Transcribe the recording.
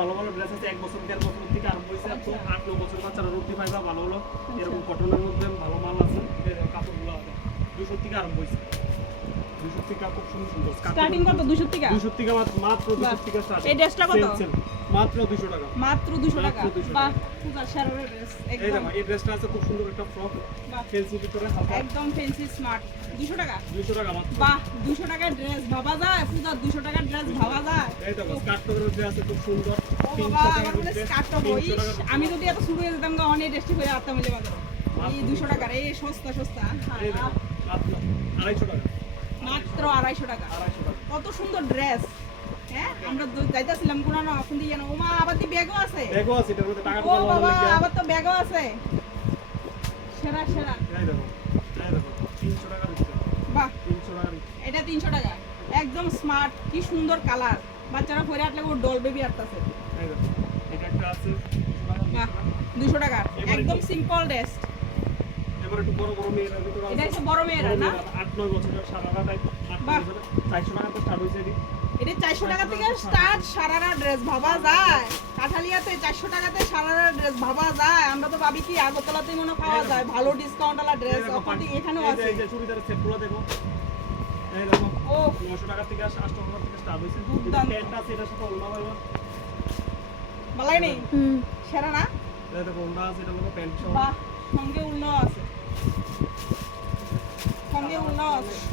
ভালো ভালো ড্রেস আছে 1 বছর 1.5 বছর থেকে আরম্ভ হইছে তো 8-9 বছর বাচ্চারা রুটি পাইবা ভালো ভালো এরকম কটনের মধ্যে ভালো মাল আছে এই কাপড়গুলো আছে 200 থেকে আরম্ভ হইছে 200 থেকে খুব সুন্দর সুন্দর স্টার্টিং কত 200 থেকে 200 থেকে মাত্র 200 থেকে স্টার্ট এই ড্রেসটা কত মাত্র 200 টাকা মাত্র 200 টাকা বাহ পূজা শাড়ির ড্রেস এই দেখো এই ড্রেসটা আছে খুব সুন্দর একটা ফ্রক ফ্যান্সি ভিতরে হালকা একদম ফ্যান্সি স্মার্ট 200 টাকা 200 টাকা মাত্র বাহ 200 টাকার ড্রেস ভাবা যায় পূজা 200 টাকার ড্রেস ভাবা যায় এই দেখো স্কার্ট টপের মধ্যে আছে খুব সুন্দর 300 টাকার মধ্যে স্কার্ট টপ ওই আমি যদি এত শুরু হয়ে যেতাম না অনেক ড্রেসটি হয়ে আত্মা মিলে বাজার এই 200 টাকার এই সস্তা সস্তা এই দেখো মাত্র 250 টাকা মাত্র 250 টাকা কত সুন্দর ড্রেস হ্যাঁ আমরা যাইতাছিলাম কোন না এখন দিয়ে না ওমা আবার দি ব্যাগও আছে এটার মধ্যে টাকা ও বাবা আবার তো ব্যাগও আছে সেরা সেরা এই দেখো 300 টাকা দিচ্ছে বাহ 300 টাকা এটা 300 টাকা একদম স্মার্ট কি সুন্দর কালার বাচ্চারা পরে আটলে ও ডল বেবি আটতাছে এই দেখো এটা একটা আছে বাহ 200 টাকা একদম সিম্পল ড্রেস এবারে একটু বড় বড় মেয়েরা ভিতরে এটা হচ্ছে বড় মেয়েরা না 8-9 বছরের সারারা টাইপ 400 টাকা তো স্টার্ট হইছে এটা 400 টাকা থেকে স্টার্ট সারারা ড্রেস ভাবা যায় কাঠালিয়াতে 400 টাকাতে সারারা ড্রেস ভাবা যায় আমরা তো ভাবি কি আগরতলাতেই মনে পাওয়া যায় ভালো ডিসকাউন্ট वाला ড্রেস ওখানে এখানেও আছে এই যে চুড়িদারের সেটগুলো দেখো এই দেখো ও 900 টাকা থেকে 800 টাকা থেকে স্টার্ট হইছে প্যান্টটা আছে এটার সাথে ওড়না পাইবা বালাই নেই সেরা না এই দেখো ওড়না আছে এটা লোক প্যান্ট সহ বাহ সঙ্গে উড়নাও আছে সঙ্গে উড়নাও আছে